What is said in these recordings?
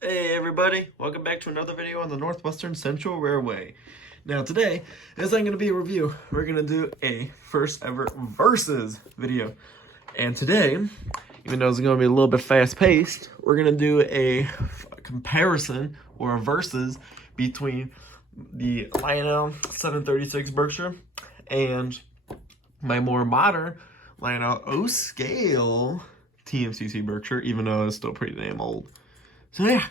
Hey everybody, welcome back to another video on the Northwestern Central Railway. Now today, this ain't gonna be a review. We're gonna do a first ever versus video. And today, even though it's gonna be a little bit fast paced, we're gonna do a comparison or a versus between the Lionel 736 Berkshire and my more modern Lionel O scale TMCC Berkshire, even though it's still pretty damn old. So yeah,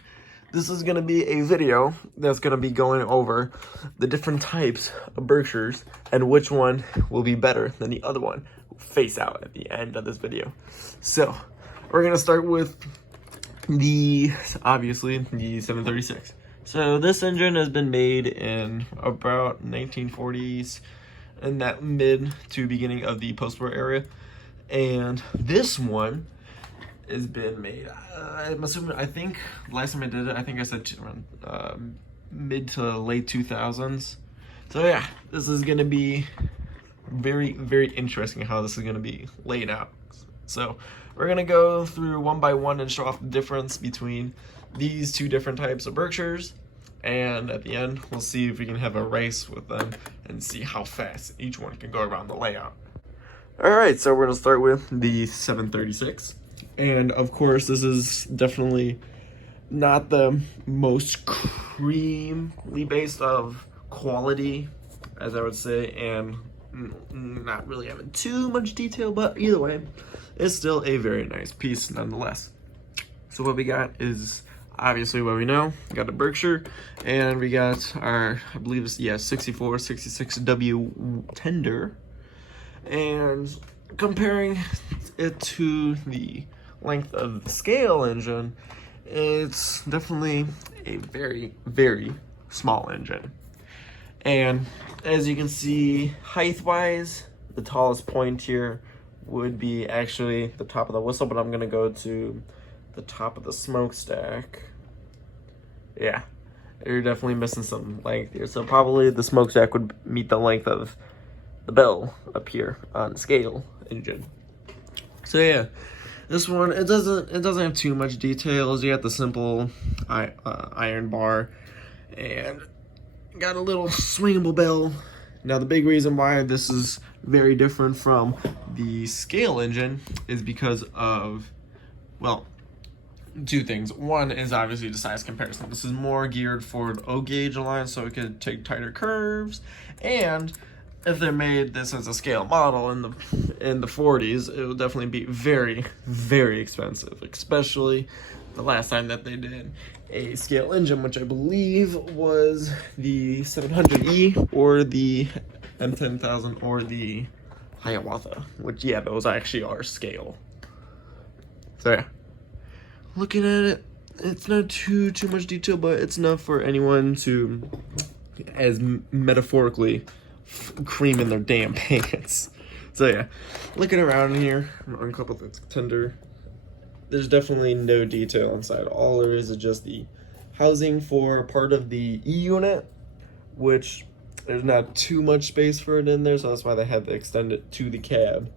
this is going to be a video that's going to be going over the different types of Berkshires and which one will be better than the other one. We'll face out at the end of this video. So we're going to start with obviously the 736. So this engine has been made in about 1940s, in that mid to beginning of the post-war era. And this one has been made, I'm assuming, I think last time I did it, I think I said around mid to late 2000s. So yeah, this is going to be very, very interesting how this is going to be laid out. So we're going to go through one by one and show off the difference between these two different types of Berkshires. And at the end, we'll see if we can have a race with them and see how fast each one can go around the layout. Alright, so we're going to start with the 736. And of course, this is definitely not the most creamly based of quality, as I would say, and not really having too much detail, but either way, it's still a very nice piece nonetheless. So what we got is obviously what we know. We got a Berkshire, and we got our, I believe it's, 64, 66W tender. And comparing it to the length of the scale engine, it's definitely a very, very small engine. And as you can see, height-wise, the tallest point here would be actually the top of the whistle, but I'm going to go to the top of the smokestack. Yeah, you're definitely missing some length here. So probably the smokestack would meet the length of the bell up here on the scale engine. So yeah, this one, it doesn't have too much details. You got the simple iron bar and got a little swingable bell. Now the big reason why this is very different from the scale engine is because of, well, two things. One is obviously the size comparison. This is more geared for an O gauge line, so it could take tighter curves. And if they made this as a scale model in the 40s, it would definitely be very, very expensive, especially the last time that they did a scale engine, which I believe was the 700E or the M10000 or the Hiawatha, which, yeah, those actually are scale. So yeah, looking at it, it's not too much detail, but it's enough for anyone to, as metaphorically, cream in their damn pants. So yeah, looking around here on a couple things, tender, there's definitely no detail inside. All there is just the housing for part of the E unit, which there's not too much space for it in there, so that's why they had to extend it to the cab.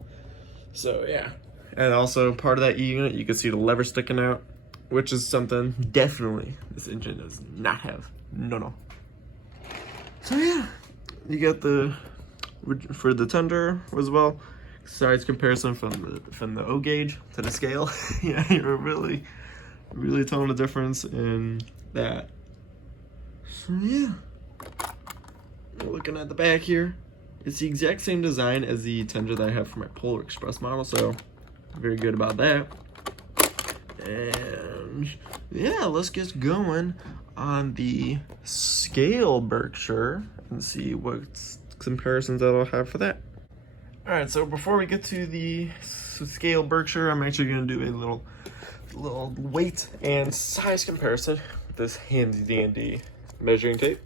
So yeah, and also part of that E unit, you can see the lever sticking out, which is something definitely this engine does not have. No. So yeah, you got the, for the tender as well, size comparison from the O gauge to the scale. Yeah, you're really telling the difference in that. So yeah, looking at the back here, it's the exact same design as the tender that I have for my Polar Express model, so very good about that. And yeah, let's get going on the scale Berkshire and see what comparisons that I'll have for that. Alright, so before we get to the scale Berkshire, I'm actually going to do a little weight and size comparison with this handy dandy measuring tape.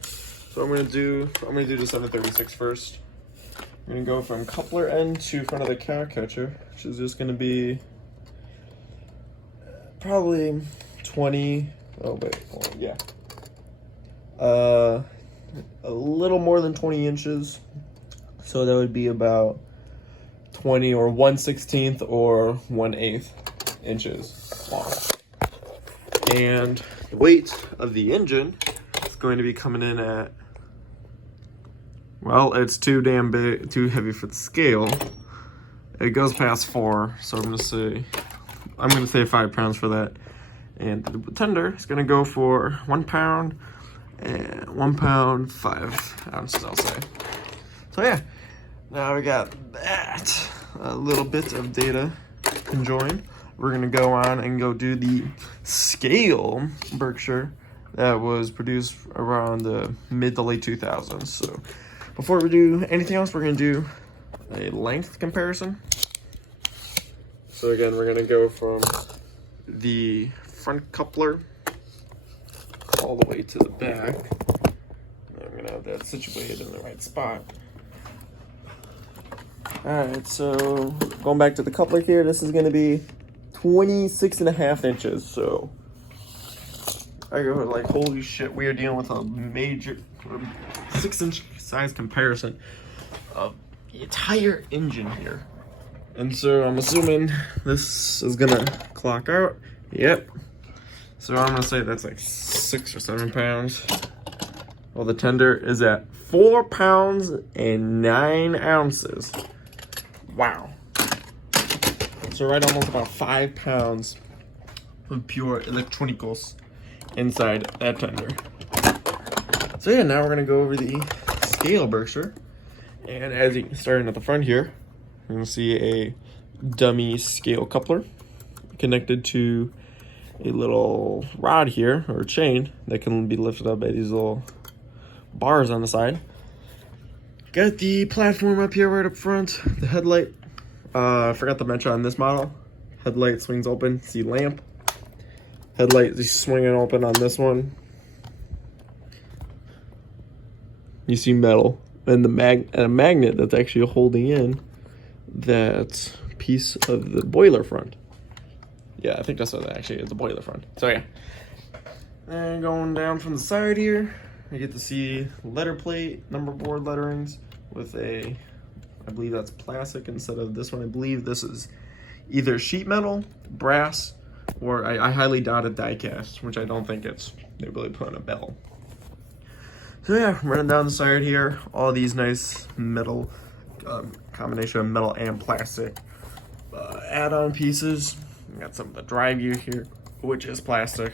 So I'm going to do the 736 first. I'm going to go from coupler end to front of the cow catcher, which is just going to be probably 20, oh wait, yeah. A little more than 20 inches. So that would be about 20 or 1/16 or 1/8 inches long. And the weight of the engine is going to be coming in at, well, it's too damn big, too heavy for the scale. It goes past 4, so I'm gonna say 5 pounds for that. And the tender is gonna go for 1 pound and 1 pound 5 ounces, I'll say. So yeah, now we got that, a little bit of data conjoined. We're gonna go on and go do the scale Berkshire that was produced around the mid to late 2000s. So before we do anything else, we're gonna do a length comparison. So again, we're gonna go from the front coupler all the way to the back. I'm gonna have that situated in the right spot. Alright, so going back to the coupler here, this is gonna be 26.5 inches. So I go like, holy shit, we are dealing with a major 6-inch size comparison of the entire engine here. And so I'm assuming this is gonna clock out. Yep. So I'm gonna say that's like 6 or 7 pounds. Well, the tender is at 4 pounds and 9 ounces. Wow. So right almost about 5 pounds of pure electronicals inside that tender. So yeah, now we're gonna go over the scale Berkshire. And as you starting at the front here, you're gonna see a dummy scale coupler connected to a little rod here, or chain, that can be lifted up by these little bars on the side. Got the platform up here right up front, the headlight. I forgot to mention on this model, headlight swings open, see lamp. Headlight is swinging open on this one. You see metal, and a magnet that's actually holding in that piece of the boiler front. Yeah, I think that's what that actually is, the boiler front. So yeah. And going down from the side here, you get to see letter plate, number board letterings with a, I believe that's plastic instead of this one. I believe this is either sheet metal, brass, or I highly doubt a die cast, which I don't think they really put on a metal. So yeah, running down the side here, all these nice metal, combination of metal and plastic add-on pieces. We got some of the drive gear here, which is plastic.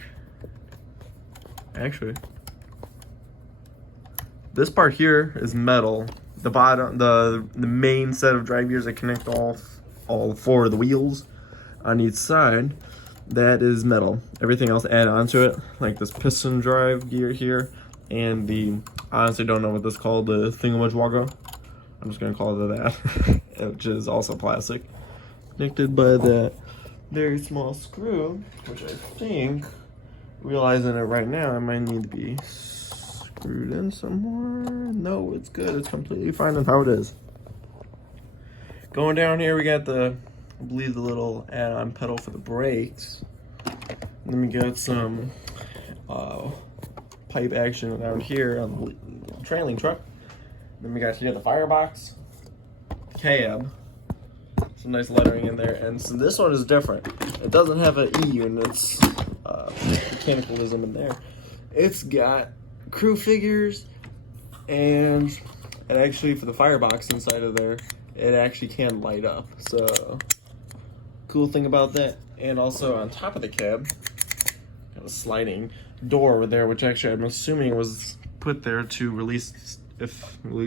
Actually, this part here is metal. The bottom, the main set of drive gears that connect all 4 of the wheels on each side, that is metal. Everything else add onto it, like this piston drive gear here, and the, I honestly don't know what this is called, the thingamajwagga. I'm just gonna call it that, which is also plastic. Connected by that very small screw, which I think, realizing it right now, I might need to be screwed in somewhere. No, it's good. It's completely fine on how it is. Going down here, we got the, I believe, the little add-on pedal for the brakes. Then we got some pipe action down here on the trailing truck. Then we got here the firebox, cab, some nice lettering in there, and so this one is different. It doesn't have an E units mechanicalism in there. It's got crew figures, and it actually, for the firebox inside of there, it actually can light up. So cool thing about that. And also on top of the cab, got a sliding door over there, which actually I'm assuming was put there to release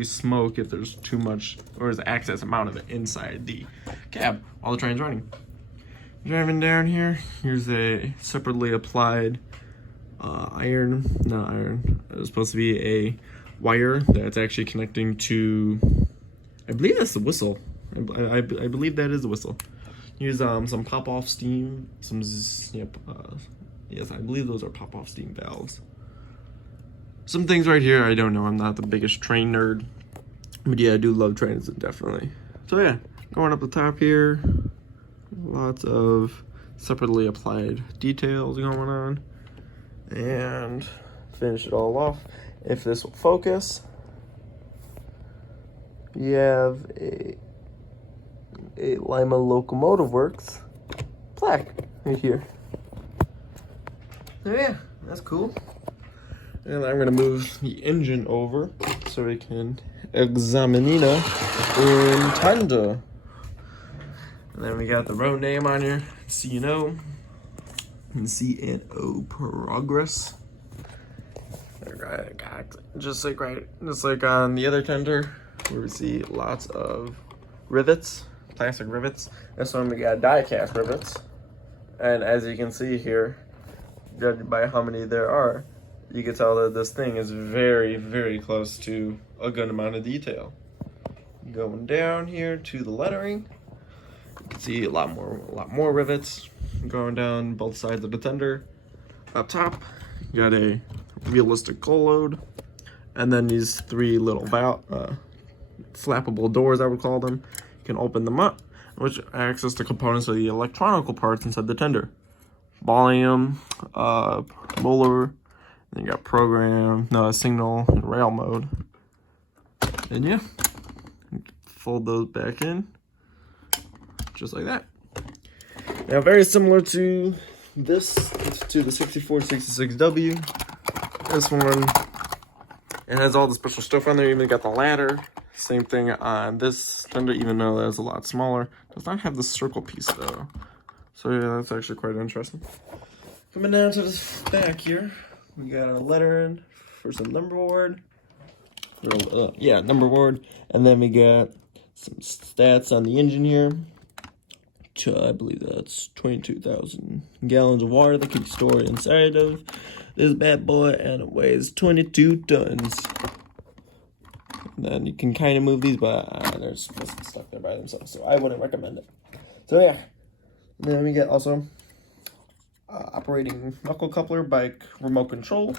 smoke if there's too much, or is the excess amount of it inside the cab while the train's running. Driving down here, here's a separately applied it was supposed to be a wire that's actually connecting to, I believe that's the whistle. I believe that is the whistle. Here's some pop-off steam, yes, I believe those are pop-off steam valves. Some things right here, I don't know. I'm not the biggest train nerd, but yeah, I do love trains, definitely. So yeah, going up the top here, lots of separately applied details going on, and finish it all off. If this will focus, you have a Lima Locomotive Works plaque right here. So yeah, that's cool. And I'm gonna move the engine over so we can examinina intenda. And then we got the road name on here, C&O, and C&O progress. Right, just like on the other tender, where we see lots of rivets, plastic rivets. This one we got die-cast rivets, and as you can see here, judged by how many there are, you can tell that this thing is very, very close to a good amount of detail. Going down here to the lettering, you can see a lot more rivets going down both sides of the tender. Up top, you got a realistic coal load, and then these three little flappable doors, I would call them. You can open them up, which access the components of the electronical parts inside the tender. Volume, molar, then you got program, signal, and rail mode. And yeah, fold those back in, just like that. Now, very similar to this, to the 6466W. This one, it has all the special stuff on there. Even got the ladder. Same thing on this tender, even though that's a lot smaller. Does not have the circle piece though. So yeah, that's actually quite interesting. Coming down to this back here, we got a lettering for some number board. Number board, and then we got some stats on the engine here. I believe that's 22,000 gallons of water that can be stored inside of this bad boy, and it weighs 22 tons. And then you can kind of move these, but they're stuck there by themselves, so I wouldn't recommend it. So yeah, and then we get also operating knuckle coupler by remote control.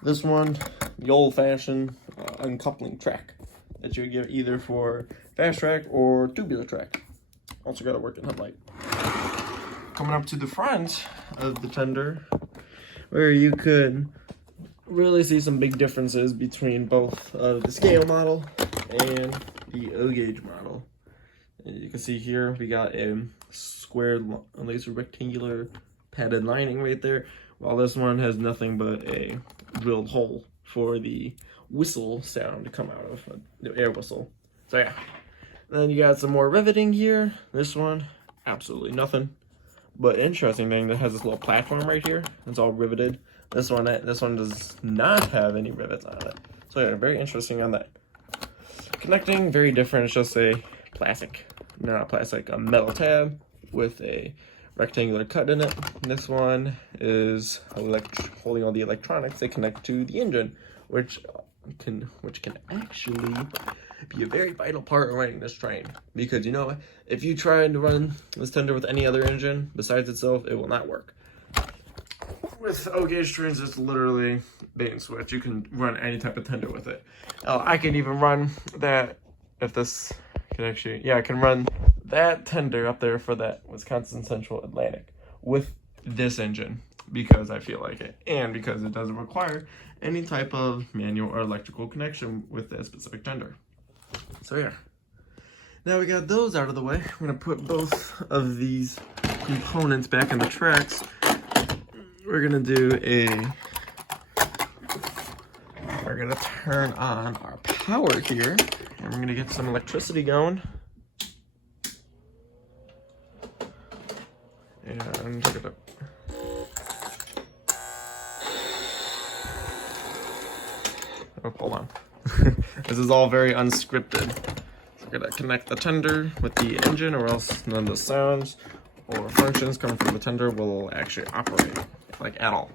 This one, the old-fashioned uncoupling track that you would get either for fast track or tubular track. Also got a working headlight. Coming up to the front of the tender, where you could really see some big differences between both the scale model and the O-gauge model. As you can see here, we got a squared laser rectangular padded lining right there, while this one has nothing but a drilled hole for the whistle sound to come out of, the air whistle. So yeah. Then you got some more riveting here. This one, absolutely nothing. But interesting thing, that has this little platform right here. It's all riveted. This one does not have any rivets on it. So yeah, very interesting on that. Connecting, very different. It's just a a metal tab with a rectangular cut in it. This one is holding all the electronics that connect to the engine, which can actually be a very vital part of running this train, because you know, if you try to run this tender with any other engine besides itself, it will not work. With O-gauge trains, it's literally bait and switch. You can run any type of tender with it. I can even run that, if this can actually, yeah, I can run that tender up there for that Wisconsin Central Atlantic with this engine, because I feel like it, and because it doesn't require any type of manual or electrical connection with that specific tender. So yeah, now we got those out of the way. I'm gonna put both of these components back in the tracks. We're gonna turn on our power here, and we're gonna get some electricity going. And look at it. Oh, hold on. This is all very unscripted. So we're gonna connect the tender with the engine, or else none of the sounds or functions coming from the tender will actually operate, like, at all.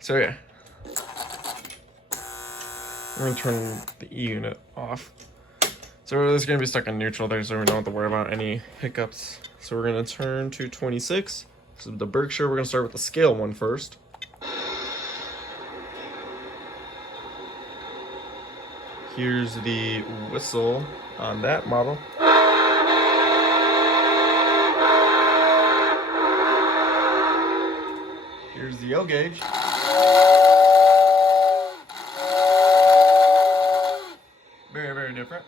So yeah. I'm gonna turn the E unit off. So we're just gonna be stuck in neutral there, so we don't have to worry about any hiccups. So we're gonna turn to 26. So the Berkshire, we're gonna start with the scale one first. Here's the whistle on that model. Here's the O-gauge. Very, very different.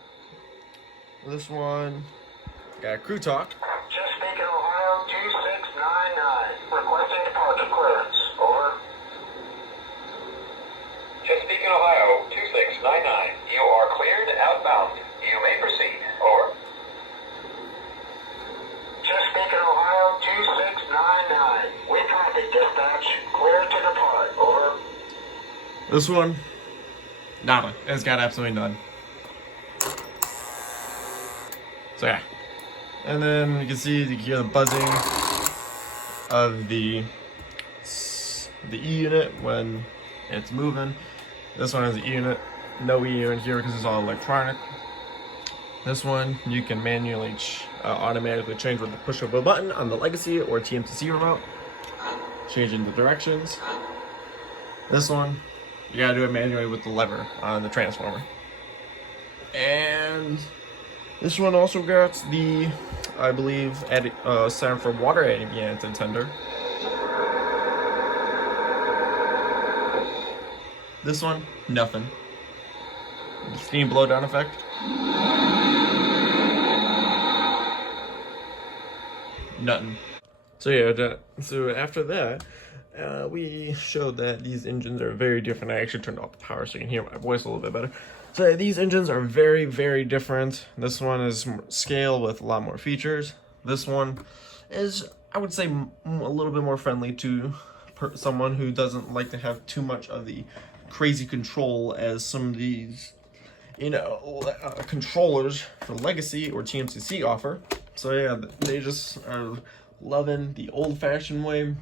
This one got crew talk. Chesapeake, Ohio 2699. Requesting departure. This one, nada. It's got absolutely none. So yeah. And then you can see, you can hear the buzzing of the E unit when it's moving. This one has an E unit, no E unit here because it's all electronic. This one you can manually automatically change with the push of a button on the Legacy or TMCC remote, changing the directions. This one you gotta do it manually with the lever on the transformer. And this one also got the, I believe, sound for water ambient tender. This one, nothing. Steam blowdown effect. Nothing. So yeah, so after that, we showed that these engines are very different. I actually turned off the power so you can hear my voice a little bit better. So these engines are very, very different. This one is scale with a lot more features. This one is, I would say, a little bit more friendly to someone who doesn't like to have too much of the crazy control as some of these, controllers for Legacy or TMCC offer. So yeah, they just are loving the old-fashioned way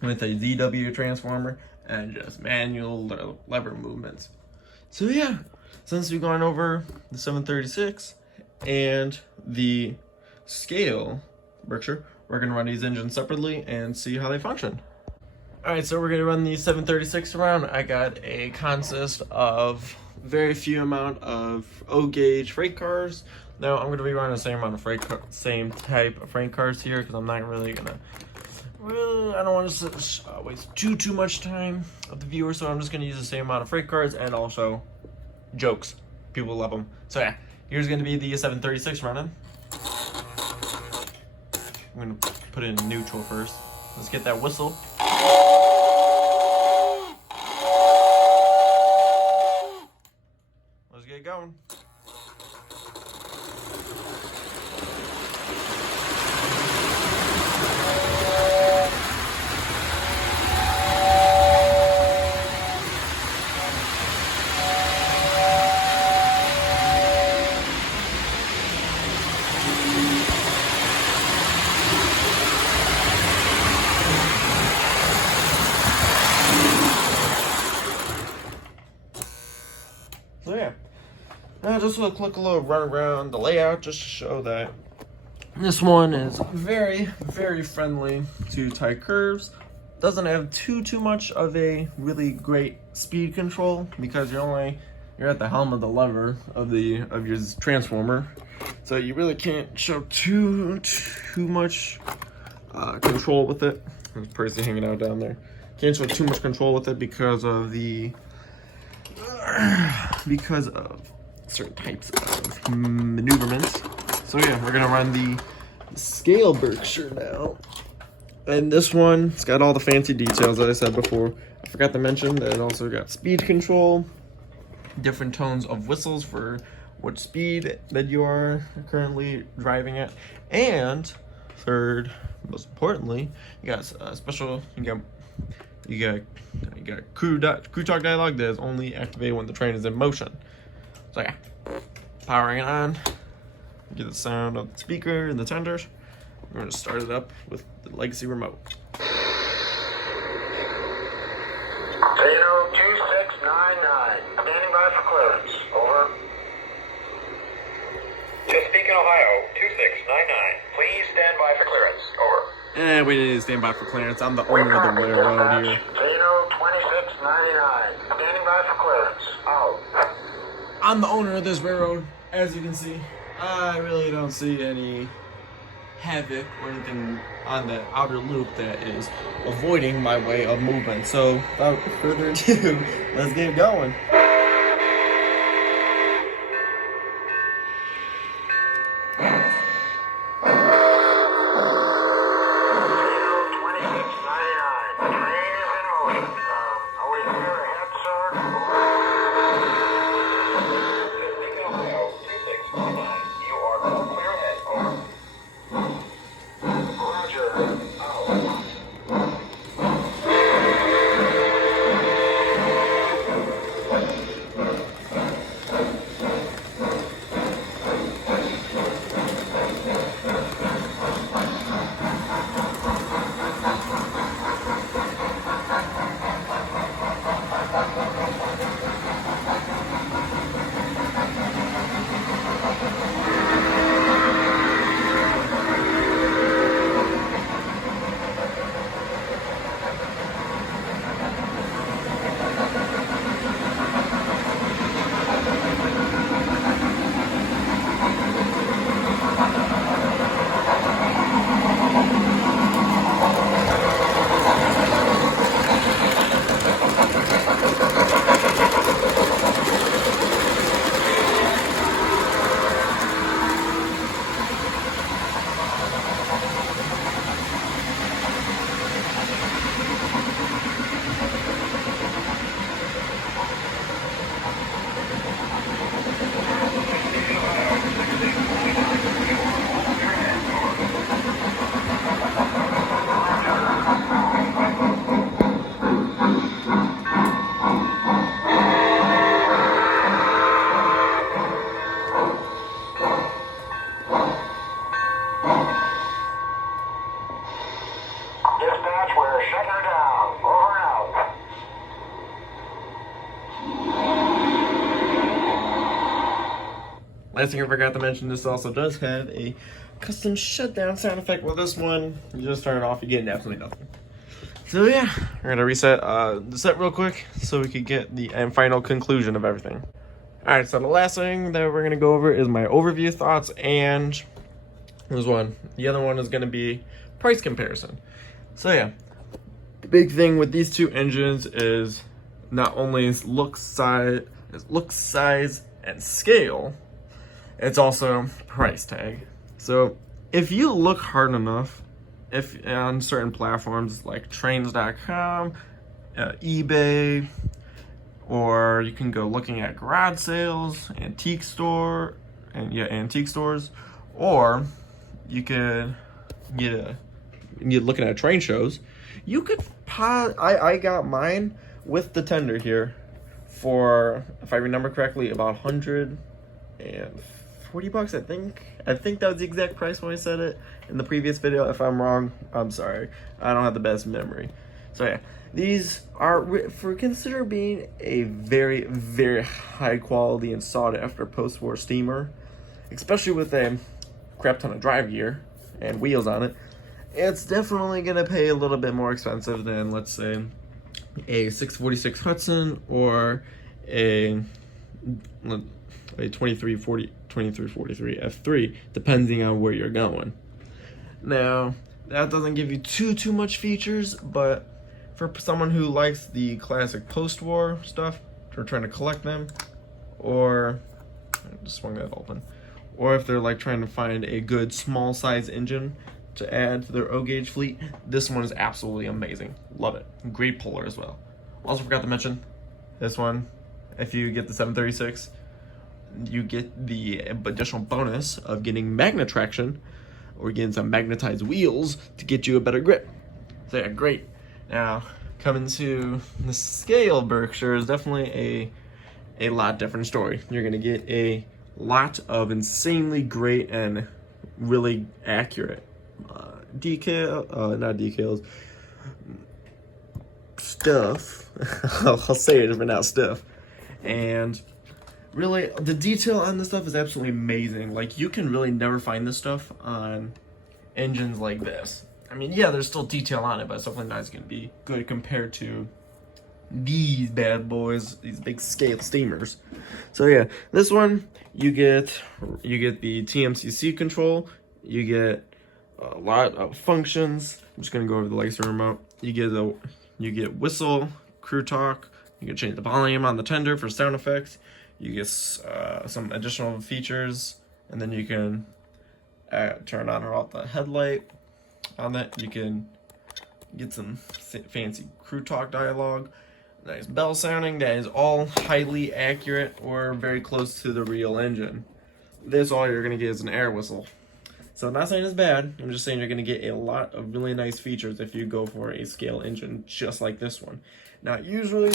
with a ZW transformer and just manual lever movements. So yeah, since we've gone over the 736 and the scale Berkshire, we're gonna run these engines separately and see how they function. Alright, so we're gonna run the 736 around. I got a consist of very few amount of O-gauge freight cars. Now I'm gonna be running the same amount of same type of freight cars here because I'm not really gonna. I don't want to waste too much time of the viewer, so I'm just gonna use the same amount of freight cars and also jokes. People love them. So yeah, here's gonna be the 736 running. I'm gonna put it in neutral first. Let's get that whistle. Let's get going. So yeah, now just a quick little run around the layout just to show that this one is very, very friendly to tight curves. Doesn't have too much of a really great speed control because you're at the helm of the lever of your transformer, so you really can't show too much control with it. There's Percy hanging out down there. Can't show too much control with it because of certain types of maneuverments. So yeah, we're gonna run the scale Berkshire now. And this one, it's got all the fancy details that I said before. I forgot to mention that it also got speed control, different tones of whistles for what speed that you are currently driving at, and third, most importantly, you got special. You got crew talk dialogue that is only activated when the train is in motion. So yeah, powering it on. Get the sound of the speaker and the tenders. We're gonna start it up with the Legacy remote. 02699, standing by for clearance. Over. Chesapeake, Ohio, 2699. Please stand by for clearance. Over. We didn't stand by for clearance. I'm the owner of the railroad here. 02699, standing by for clearance. Out. I'm the owner of this railroad, as you can see. I really don't see any havoc or anything on the outer loop that is avoiding my way of movement. So without further ado, let's get going. Last thing I forgot to mention, this also does have a custom shutdown sound effect. Well, this one, you just turn it off, you get absolutely nothing. So yeah, we're gonna reset the set real quick so we could get the final conclusion of everything. Alright, so the last thing that we're gonna go over is my overview thoughts, and there's one. The other one is gonna be price comparison. So yeah, the big thing with these two engines is not only is look, size, and scale, it's also price tag. So if you look hard enough, if on certain platforms like trains.com, eBay, or you can go looking at garage sales, antique stores, or you could get looking at train shows. You could I got mine with the tender here for, if I remember correctly, about $140. I think that was the exact price when I said it in the previous video. If I'm wrong, I'm sorry. I don't have the best memory. So yeah, these are for consider being a very, very high quality and sought after post-war steamer, especially with a crap ton of drive gear and wheels on it. It's definitely gonna pay a little bit more expensive than, let's say, a 646 Hudson or a 2343 F3, depending on where you're going. Now, that doesn't give you too much features, but for someone who likes the classic post-war stuff, or trying to collect them, or I just swung that open, or if they're like trying to find a good small size engine to add to their O-gauge fleet, this one is absolutely amazing. Love it. Great puller as well. Also forgot to mention, this one, if you get the 736, you get the additional bonus of getting magnet traction, or getting some magnetized wheels to get you a better grip. So yeah, great. Now, coming to the scale, Berkshire is definitely a lot different story. You're gonna get a lot of insanely great and really accurate stuff. I'll say it for now, stuff. And really, the detail on this stuff is absolutely amazing. Like, you can really never find this stuff on engines like this. I mean, yeah, there's still detail on it, but it's definitely not going to be good compared to these bad boys, these big scale steamers. So yeah, this one, you get the TMCC control, you get a lot of functions. I'm just gonna go over the Legacy remote. You get whistle, crew talk. You can change the volume on the tender for sound effects. You get some additional features, and then you can turn on or off the headlight. On that, you can get some fancy crew talk dialogue. Nice bell sounding. That is all highly accurate or very close to the real engine. This, all you're gonna get is an air whistle. So I'm not saying it's bad, I'm just saying you're going to get a lot of really nice features if you go for a scale engine just like this one. Now, usually,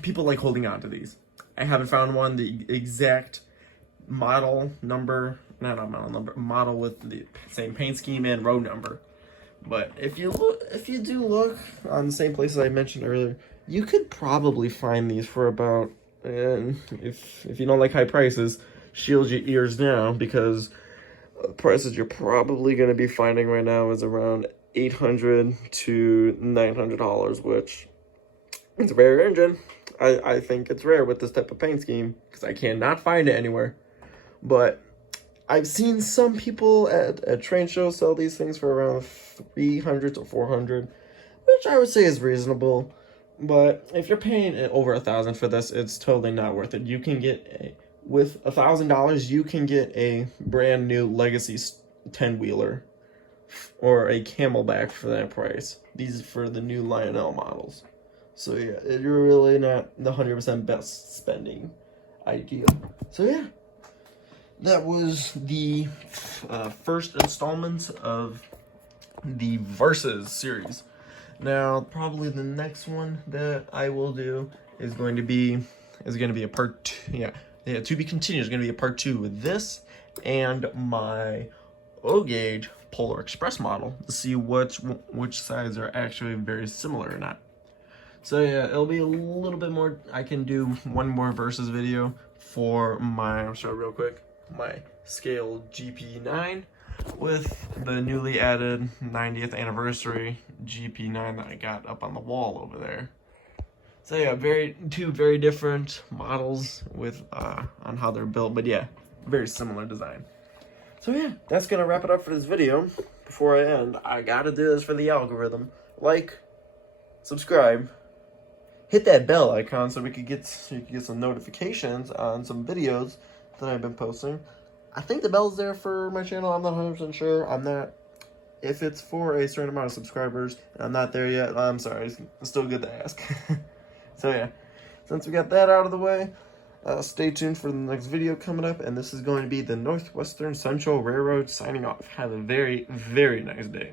people like holding on to these. I haven't found one, the exact model number, model with the same paint scheme and road number. But if you do look on the same places I mentioned earlier, you could probably find these for about, and if you don't like high prices, shield your ears now, because prices you're probably going to be finding right now is around $800 to $900, which is a rare engine. I think it's rare with this type of paint scheme, because I cannot find it anywhere. But I've seen some people at train shows sell these things for around $300 to $400, which I would say is reasonable. But if you're paying over $1,000 for this, it's totally not worth it. You can get with $1,000, you can get a brand new Legacy 10-wheeler or a Camelback for that price. These are for the new Lionel models. So yeah, you're really not the 100% best spending idea. So yeah, that was the first installment of the Versus series. Now, probably the next one that I will do is going to be a part 2. Yeah, to be continued is going to be a part 2 with this and my O-gauge Polar Express model to see which sides are actually very similar or not. So yeah, it'll be a little bit more. I can do one more Versus video for my, I'll show you real quick, my scale GP9 with the newly added 90th anniversary GP9 that I got up on the wall over there. So yeah, two very different models with on how they're built, but yeah, very similar design. So yeah, that's gonna wrap it up for this video. Before I end, I gotta do this for the algorithm. Like, subscribe, hit that bell icon so you can get some notifications on some videos that I've been posting. I think the bell's there for my channel. I'm not 100% sure. I'm not. If it's for a certain amount of subscribers and I'm not there yet, I'm sorry. It's still good to ask. So yeah, since we got that out of the way, stay tuned for the next video coming up. And this is going to be the Northwestern Central Railroad signing off. Have a very, very nice day.